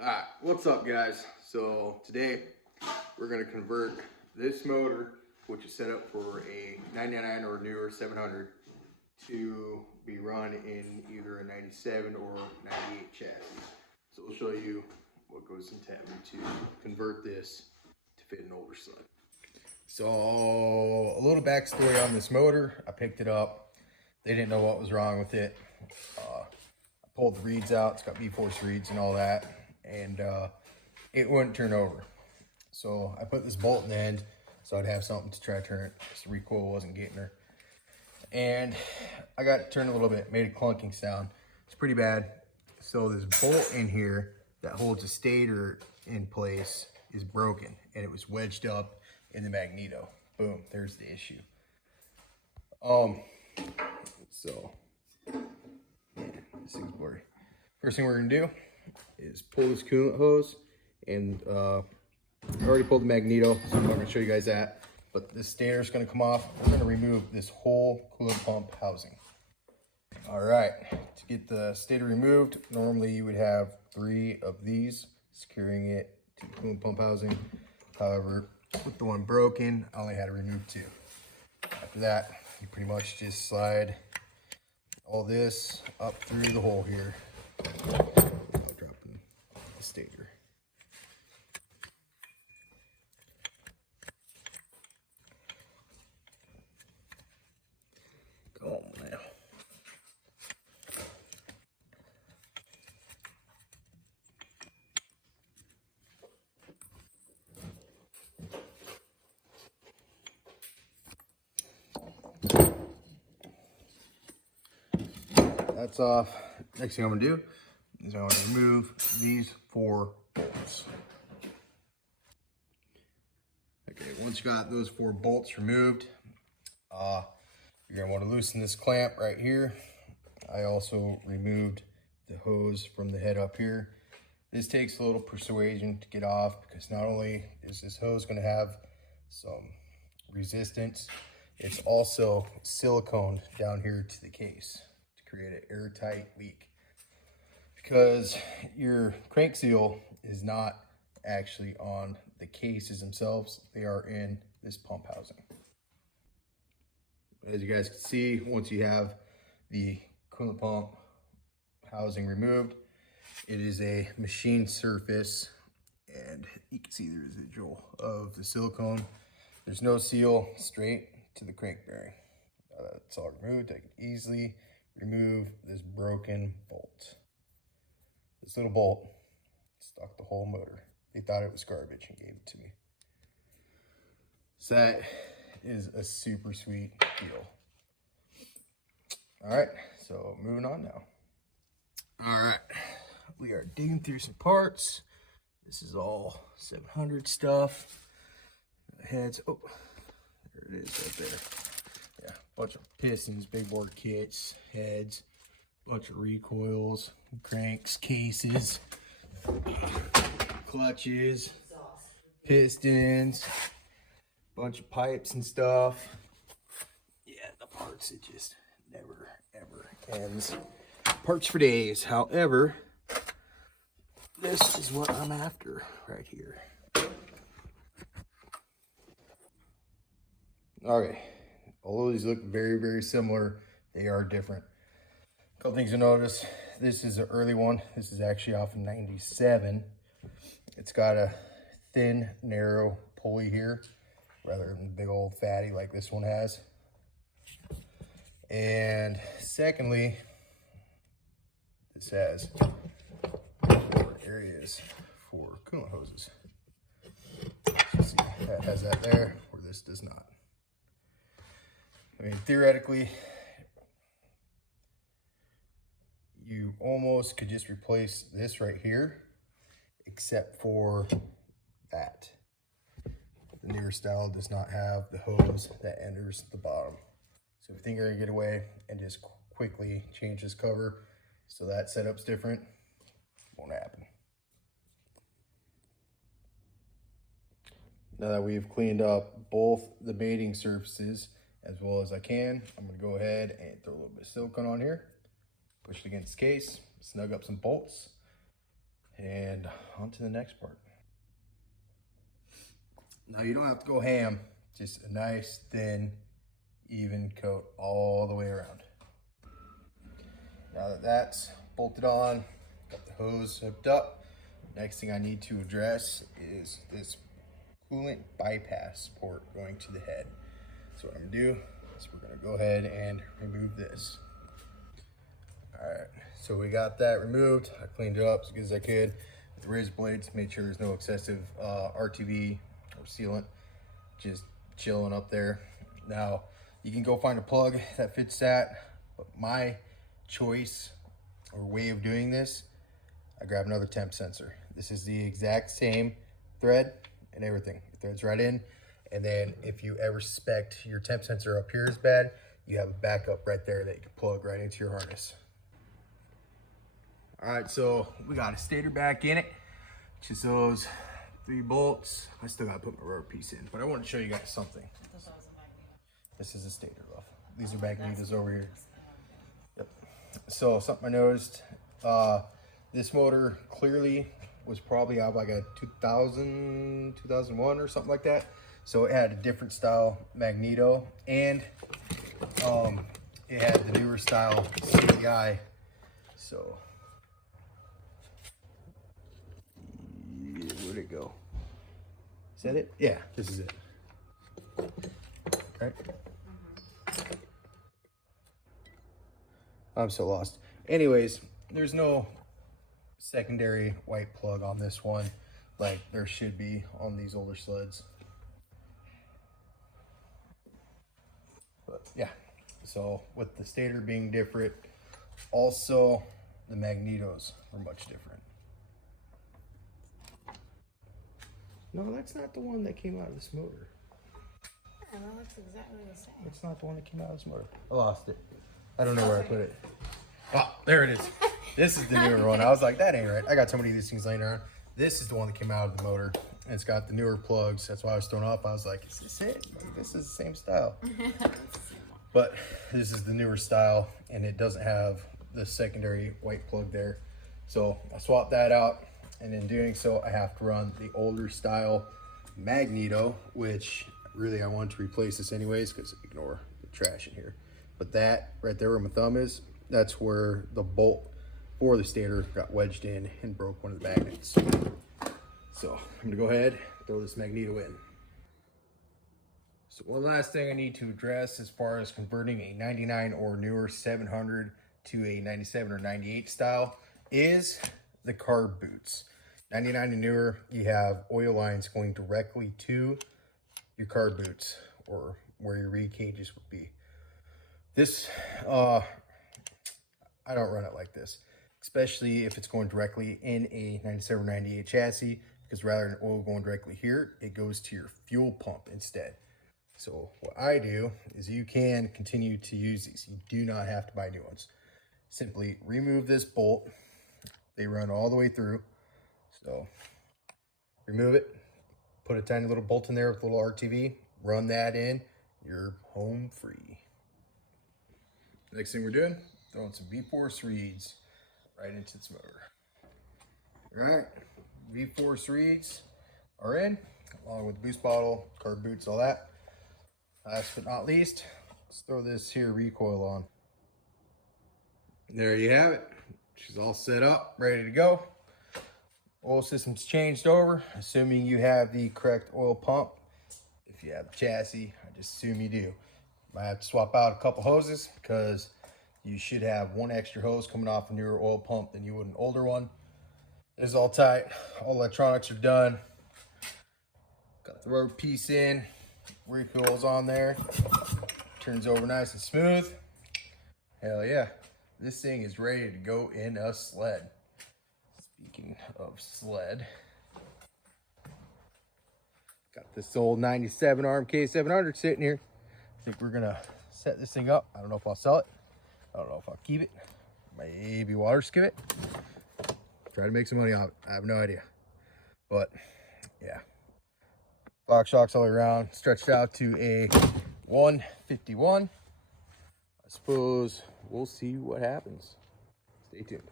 Alright, what's up guys? So today we're going to convert this motor, which is set up for a 99 or newer 700, to be run in either a 97 or 98 chassis. So we'll show you what goes into having to convert this to fit an older sled. So a little backstory on this motor. I picked it up. They didn't know what was wrong with it. I pulled the reeds out. It's got V-force reeds and all that. And it wouldn't turn over. So I put this bolt in the end so I'd have something to try to turn it. This recoil wasn't getting her. And I got it turned a little bit, made a clunking sound. It's pretty bad. So this bolt in here that holds the stator in place is broken, and it was wedged up in the magneto. Boom, there's the issue. So yeah, this thing's blurry. First thing we're gonna do is pull this coolant hose, and I already pulled the magneto, so I'm not gonna show you guys that, but this stator is gonna come off. We're gonna remove this whole coolant pump housing. All right, to get the stator removed, normally you would have 3 of these securing it to the coolant pump housing. However, with the one broken, I only had to remove 2. After that, you pretty much just slide all this up through the hole here. Dropping the stator. Go on now. That's off. Next thing I'm gonna do is I'm gonna remove these 4 bolts. Okay, once you got those 4 bolts removed, you're gonna want to loosen this clamp right here. I also removed the hose from the head up here. This takes a little persuasion to get off, because not only is this hose gonna have some resistance, it's also silicone down here to the case to create an airtight leak, because your crank seal is not actually on the cases themselves. They are in this pump housing. As you guys can see, once you have the coolant pump housing removed, it is a machine surface, and you can see the residual of the silicone. There's no seal, straight to the crank bearing. Now that it's all removed, I can easily remove this broken bolt. This little bolt stuck the whole motor. They thought it was garbage and gave it to me. So that is a super sweet deal. All right, so moving on now. All right, we are digging through some parts. This is all 700 stuff. Heads, oh, there it is right there. Yeah, bunch of pistons, big bore kits, heads, bunch of recoils, cranks, cases, clutches, pistons, bunch of pipes and stuff. Yeah, the parts, it just never ever ends. Parts for days. However, this is what I'm after right here. Okay, although these look very, very similar, they are different. A couple things to notice. This is an early one. This is actually off of 97. It's got a thin, narrow pulley here, rather than big old fatty like this one has. And secondly, this has 4 areas for coolant hoses. So see, that has that there, where this does not. I mean, theoretically, you almost could just replace this right here, except for that. The newer style does not have the hose that enters the bottom. So if you think you're gonna get away and just quickly change this cover so that setup's different, won't happen. Now that we've cleaned up both the mating surfaces as well as I can, I'm gonna go ahead and throw a little bit of silicone on here, push it against the case, snug up some bolts, and on to the next part. Now you don't have to go ham, just a nice thin even coat all the way around. Now that that's bolted on, got the hose hooked up, next thing I need to address is this coolant bypass port going to the head. So what I'm gonna do is we're gonna go ahead and remove this. All right, so we got that removed. I cleaned it up as good as I could with the razor blades, made sure there's no excessive RTV or sealant just chilling up there. Now you can go find a plug that fits that, but my choice or way of doing this, I grab another temp sensor. This is the exact same thread and everything. It threads right in, and then if you ever suspect your temp sensor up here is bad, you have a backup right there that you can plug right into your harness. All right, so we got a stator back in it, just those 3 bolts. I still gotta put my rubber piece in, but I want to show you guys something. This is a stator, love. These are magnetos over here. Yep. So something I noticed, this motor clearly was probably out like a 2000, 2001 or something like that. So it had a different style magneto, and it had the newer style CDI. So where'd it go? Is that it? Yeah, this is it. Right? I'm so lost. Anyways, there's no secondary white plug on this one like there should be on these older sleds. But yeah, so with the stator being different, also the magnetos are much different. No, that's not the one that came out of this motor. Yeah, that looks exactly the same. That's not the one that came out of this motor. I lost it. I don't know where I put it. Oh, there it is. This is the newer one. I was like, that ain't right. I got so many of these things laying around. This is the one that came out of the motor. And it's got the newer plugs. That's why I was thrown off. I was like, is this it? Like, this is the same style. But this is the newer style, and it doesn't have the secondary white plug there. So I swapped that out, and in doing so, I have to run the older style magneto, which really I wanted to replace this anyways, because ignore the trash in here. But that right there where my thumb is, that's where the bolt for the stator got wedged in and broke one of the magnets. So I'm gonna go ahead, throw this magneto in. So one last thing I need to address as far as converting a 99 or newer 700 to a 97 or 98 style is the carb boots. 99 and newer, you have oil lines going directly to your carb boots, or where your reed cages would be. This, I don't run it like this, especially if it's going directly in a 97 or 98 chassis, because rather than oil going directly here, it goes to your fuel pump instead. So what I do is, you can continue to use these. You do not have to buy new ones. Simply remove this bolt. They run all the way through. So remove it, put a tiny little bolt in there with a little RTV, run that in, you're home free. Next thing we're doing, throwing some V-Force reeds right into this motor. All right, V-Force reeds are in, along with the boost bottle, carb boots, all that. Last but not least, let's throw this here recoil on. There you have it. She's all set up, ready to go. Oil system's changed over, assuming you have the correct oil pump. If you have the chassis, I just assume you do. Might have to swap out a couple hoses, because you should have one extra hose coming off a newer oil pump than you would an older one. It's all tight. All electronics are done. Got the rubber piece in. Recoil's on there. Turns over nice and smooth. Hell yeah. This thing is ready to go in a sled. Speaking of sled, got this old 97 RMK 700 sitting here. I think we're gonna set this thing up. I don't know if I'll sell it. I don't know if I'll keep it. Maybe water skip it. Try to make some money off it. I have no idea. But yeah, box shocks all around, stretched out to a 151. I suppose we'll see what happens. Stay tuned.